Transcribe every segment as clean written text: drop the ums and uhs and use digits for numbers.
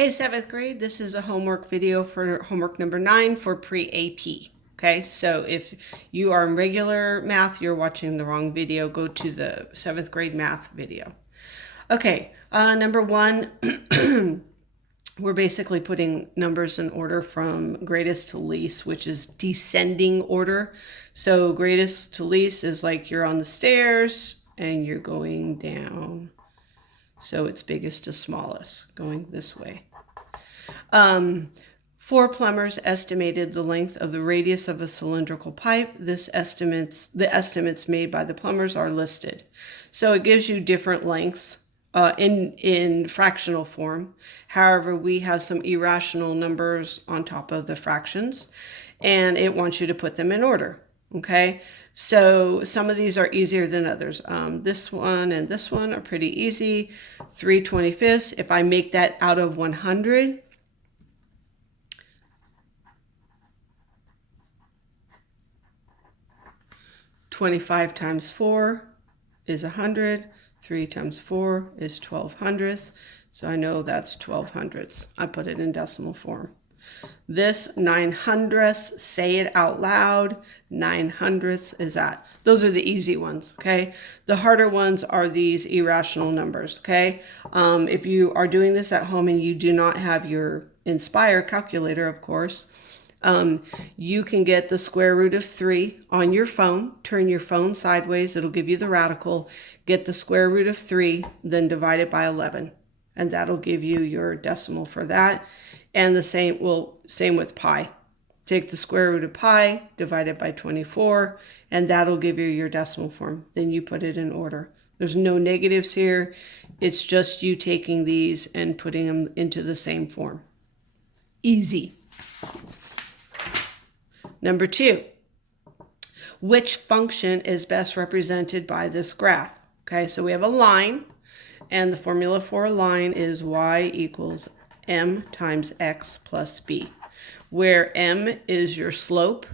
Hey, 7th grade, this is a homework video for homework number 9 for pre-AP. Okay, so if you are in regular math, you're watching the wrong video. Go to the 7th grade math video. Okay, number 1, we're basically putting numbers in order from greatest to least, which is descending order. So greatest to least is like you're on the stairs and you're going down. So it's biggest to smallest, going this way. 4 plumbers estimated the length of the radius of a cylindrical pipe. The estimates made by the plumbers are listed. So it gives you different lengths in fractional form. However, we have some irrational numbers on top of the fractions, and it wants you to put them in order. Okay, so some of these are easier than others. This one and this one are pretty easy. 3/25. If I make that out of 100, $25 times 4 is 100. 3 times 4 is 12 hundredths. So I know that's 12 hundredths. I put it in decimal form. This 9 hundredths, say it out loud. 9 hundredths is that. Those are the easy ones, okay? The harder ones are these irrational numbers, okay? If you are doing this at home and you do not have your Inspire calculator, of course, you can get the square root of 3 on your phone. Turn your phone sideways. It'll give you the radical. Get the square root of 3, then divide it by 11. And that'll give you your decimal for that. And the same with pi. Take the square root of pi, divide it by 24, and that'll give you your decimal form. Then you put it in order. There's no negatives here. It's just you taking these and putting them into the same form. Easy. Number 2, which function is best represented by this graph? Okay, so we have a line, and the formula for a line is y equals m times x plus b, where m is your slope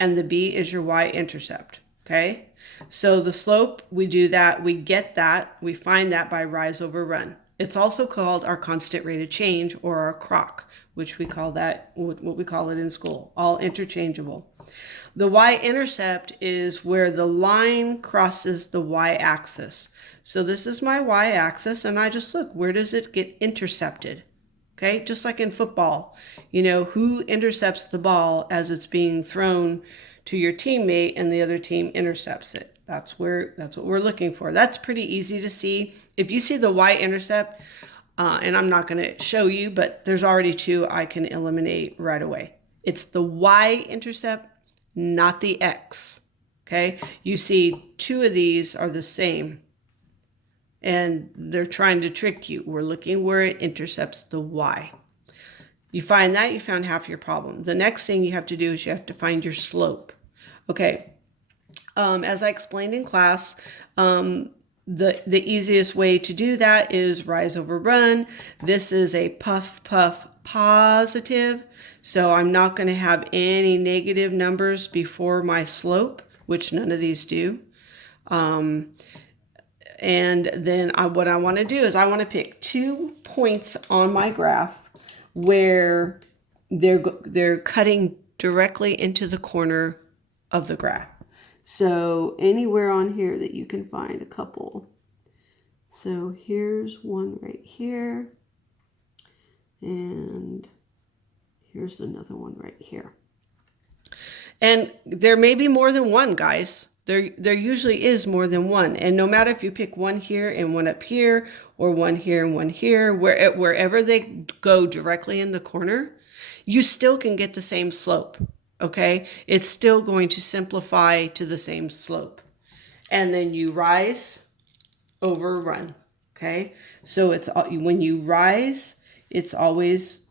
and the b is your y-intercept. Okay, so the slope, we get that, we find that by rise over run. It's also called our constant rate of change, or our CROC, which we call that, what we call it in school, all interchangeable. The y-intercept is where the line crosses the y-axis. So this is my y-axis, and I just look, where does it get intercepted? Okay, just like in football, who intercepts the ball as it's being thrown to your teammate and the other team intercepts it. That's what we're looking for. That's pretty easy to see. If you see the y-intercept, and I'm not going to show you, but there's already 2 I can eliminate right away. It's the y-intercept, not the x. Okay, you see 2 of these are the same, and they're trying to trick you. We're looking where it intercepts the y. You find that, you found half your problem. The next thing you have to do is you have to find your slope. Okay. As I explained in class, the easiest way to do that is rise over run. This is a puff positive, so I'm not going to have any negative numbers before my slope, which none of these do. And then what I want to do is I want to pick 2 points on my graph where they're cutting directly into the corner of the graph. So anywhere on here that you can find a couple. So here's one right here. And here's another one right here. And there may be more than one, guys. There usually is more than one. And no matter if you pick one here and one up here, or one here and one here, wherever they go directly in the corner, you still can get the same slope. Okay, it's still going to simplify to the same slope. And then you rise over run. Okay, so it's when you rise, it's always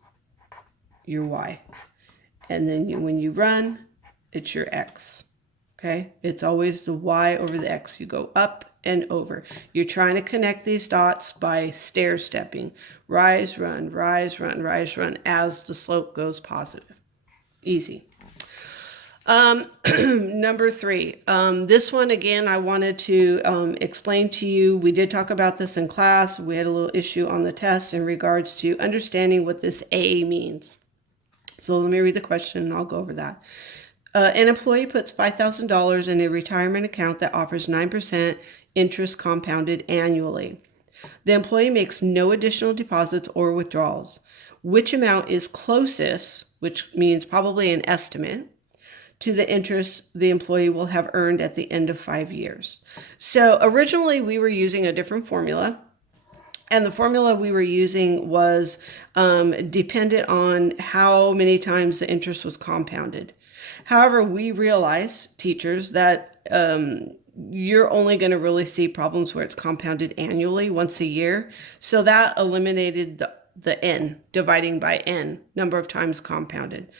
your y. And then when you run, it's your x. Okay, it's always the y over the x. You go up and over. You're trying to connect these dots by stair stepping. Rise, run, rise, run, rise, run, as the slope goes positive. Easy. Number 3. This one, again, I wanted to explain to you. We did talk about this in class. We had a little issue on the test in regards to understanding what this A means. So let me read the question and I'll go over that. An employee puts $5,000 in a retirement account that offers 9% interest compounded annually. The employee makes no additional deposits or withdrawals. Which amount is closest, which means probably an estimate, to the interest the employee will have earned at the end of 5 years? So originally we were using a different formula. And the formula we were using was dependent on how many times the interest was compounded. However, we realized, teachers, that you're only going to really see problems where it's compounded annually once a year. So that eliminated the n, dividing by n, number of times compounded.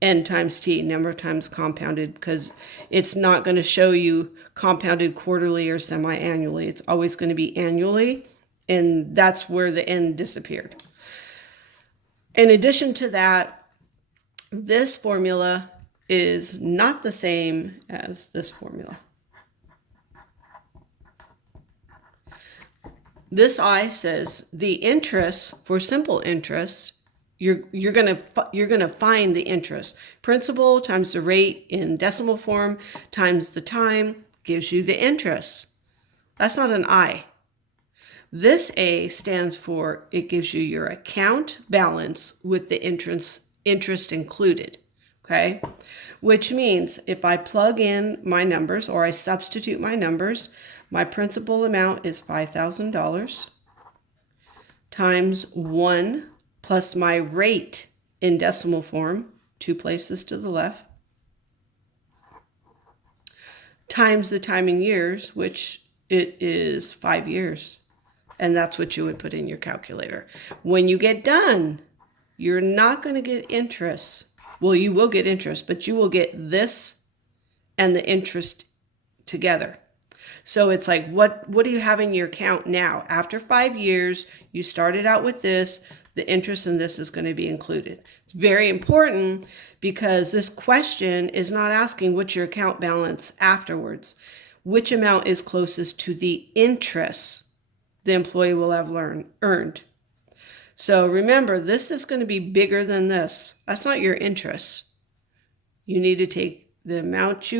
N times t, number of times compounded, because it's not going to show you compounded quarterly or semi-annually. It's always going to be annually. And that's where the n disappeared. In addition to that, this formula is not the same as this formula. This I says the interest for simple interest, you're gonna find the interest. Principal times the rate in decimal form times the time gives you the interest. That's not an I. This A stands for, it gives you your account balance with the interest included, okay? Which means if I plug in my numbers or I substitute my numbers, my principal amount is $5,000 times 1 plus my rate in decimal form, 2 places to the left, times the time in years, which it is 5 years. And that's what you would put in your calculator. When you get done, you're not going to get interest. Well, you will get interest, but you will get this and the interest together. So it's like, what do you have in your account now? After 5 years, you started out with this, the interest in this is going to be included. It's very important because this question is not asking what's your account balance afterwards. Which amount is closest to the interest the employee will have earned. So remember, this is going to be bigger than this. That's not your interest. You need to take the amount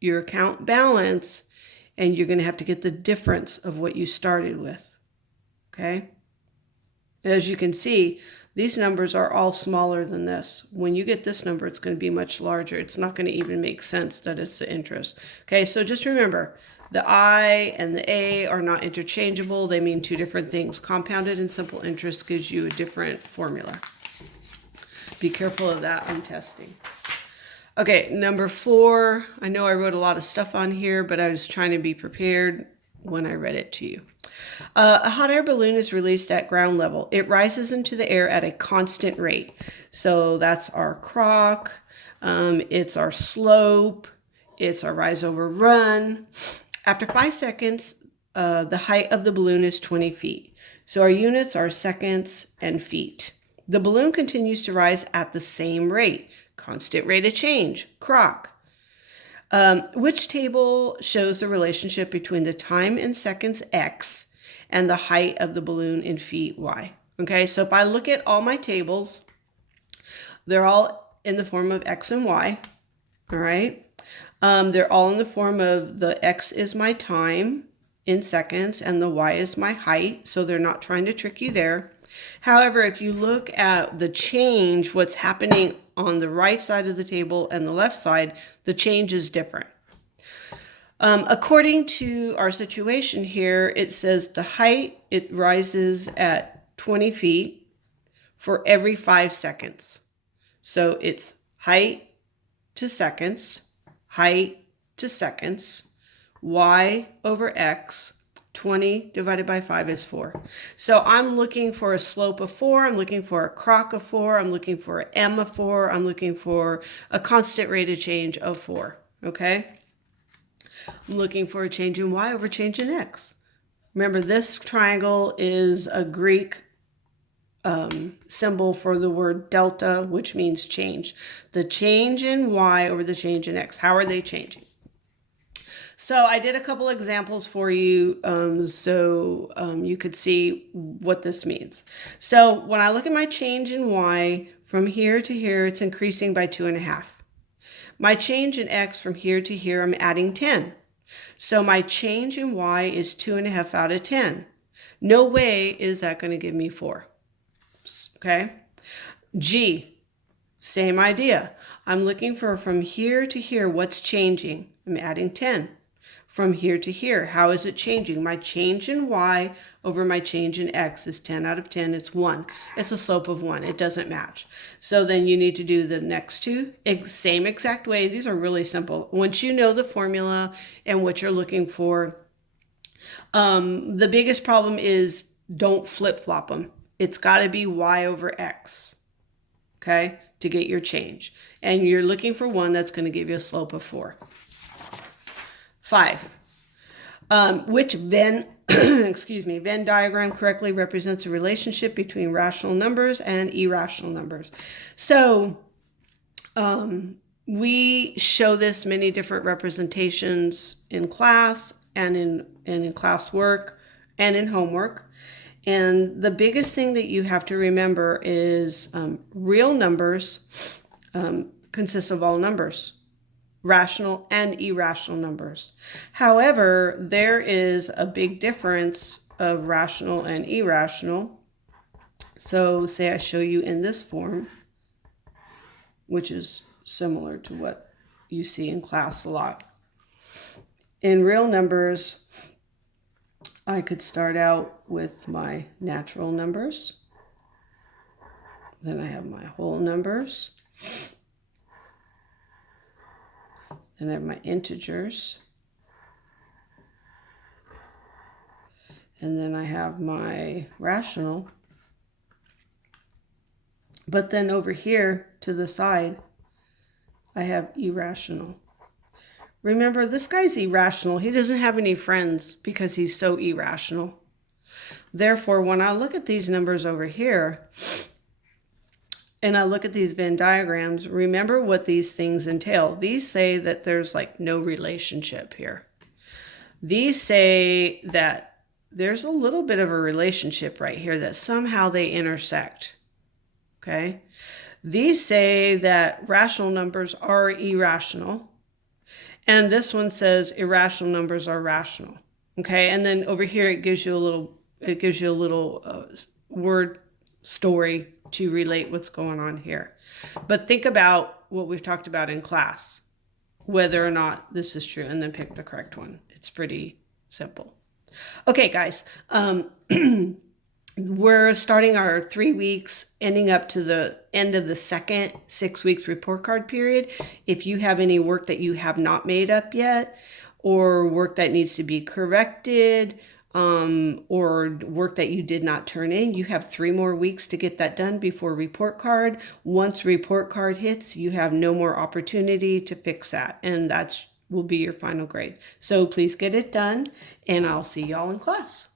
your account balance, and you're going to have to get the difference of what you started with. Okay? As you can see, these numbers are all smaller than this. When you get this number, it's going to be much larger. It's not going to even make sense that it's the interest. Okay, so just remember, the I and the A are not interchangeable. They mean two different things. Compounded and simple interest gives you a different formula. Be careful of that on testing. Okay, number 4. I know I wrote a lot of stuff on here, but I was trying to be prepared when I read it to you. A hot air balloon is released at ground level. It rises into the air at a constant rate. So that's our croc. It's our slope. It's our rise over run. After 5 seconds, the height of the balloon is 20 feet. So our units are seconds and feet. The balloon continues to rise at the same rate. Constant rate of change, croc. Which table shows the relationship between the time in seconds, x, and the height of the balloon in feet, y? Okay, so if I look at all my tables, they're all in the form of x and y, all right? They're all in the form of the x is my time in seconds and the y is my height, so they're not trying to trick you there. However, if you look at the change, what's happening on the right side of the table and the left side, the change is different. According to our situation here, it says the height, it rises at 20 feet for every 5 seconds. So it's height to seconds, height to seconds, y over x, 20 divided by 5 is 4. So I'm looking for a slope of 4, I'm looking for a croc of 4, I'm looking for an m of 4, I'm looking for a constant rate of change of 4, okay? I'm looking for a change in y over change in x. Remember, this triangle is a Greek symbol for the word delta, which means change. The change in y over the change in x. How are they changing? So I did a couple examples for you so you could see what this means. So when I look at my change in y from here to here, it's increasing by 2.5. My change in x from here to here, I'm adding 10. So my change in y is 2.5 out of 10. No way is that going to give me 4. Okay. G, same idea. I'm looking for from here to here, what's changing? I'm adding 10. From here to here, how is it changing? My change in y over my change in x is 10 out of 10. It's 1. It's a slope of 1. It doesn't match. So then you need to do the next two, same exact way. These are really simple. Once you know the formula and what you're looking for, the biggest problem is don't flip-flop them. It's got to be y over x, okay, to get your change. And you're looking for one that's going to give you a slope of 4. 5. Which Venn, Venn diagram correctly represents a relationship between rational numbers and irrational numbers. So we show this many different representations in class and in classwork and in homework. And the biggest thing that you have to remember is real numbers consist of all numbers, rational and irrational numbers. However, there is a big difference of rational and irrational. So say I show you in this form, which is similar to what you see in class a lot. In real numbers, I could start out with my natural numbers. Then I have my whole numbers. And I have my integers. And then I have my rational. But then over here to the side, I have irrational. Remember, this guy's irrational. He doesn't have any friends because he's so irrational. Therefore, when I look at these numbers over here, and I look at these Venn diagrams, remember what these things entail. These say that there's like no relationship here. These say that there's a little bit of a relationship right here, that somehow they intersect. Okay? These say that rational numbers are irrational. And this one says irrational numbers are rational. Okay? And then over here it gives you a little word story to relate what's going on here. But think about what we've talked about in class, whether or not this is true, and then pick the correct one. It's pretty simple. Okay, guys, we're starting our 3 weeks, ending up to the end of the second 6 weeks report card period. If you have any work that you have not made up yet, or work that needs to be corrected, or work that you did not turn in, you have 3 more weeks to get that done before report card. Once report card hits, you have no more opportunity to fix that, and that will be your final grade. So please get it done, and I'll see y'all in class.